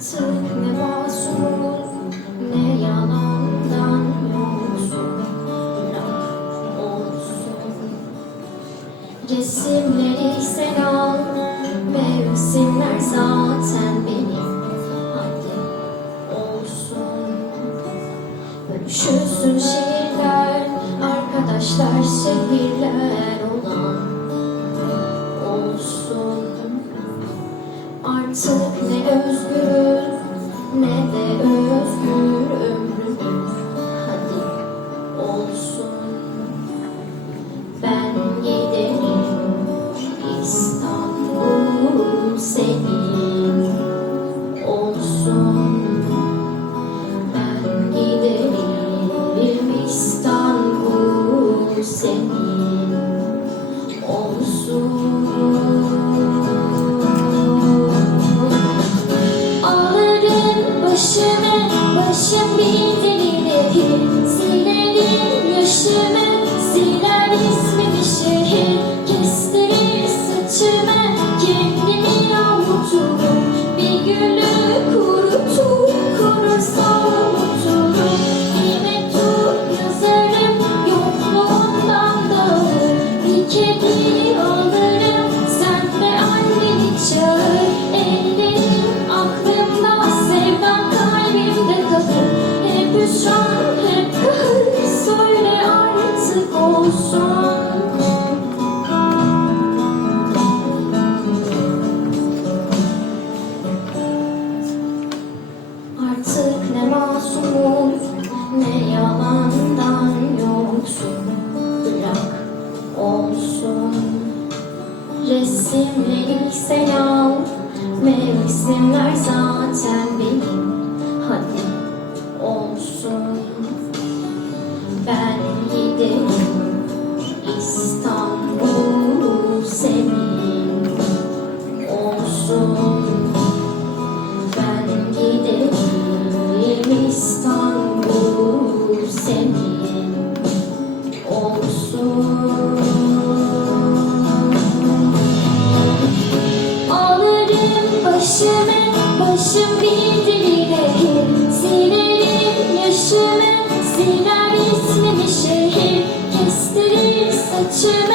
Artık ne masumuz ne yalandan yolsun olsun. Resimleri sen al Mevsimler zaten benim. Olsun. Bölüşürsün şehirler Arkadaşlar şehirler olan. Olsun. Artık Resimler ilk al Mevsimler zaten benim. Yaşım bildiğine hep silerim yaşımı Siler şehir. Kestirir saçımı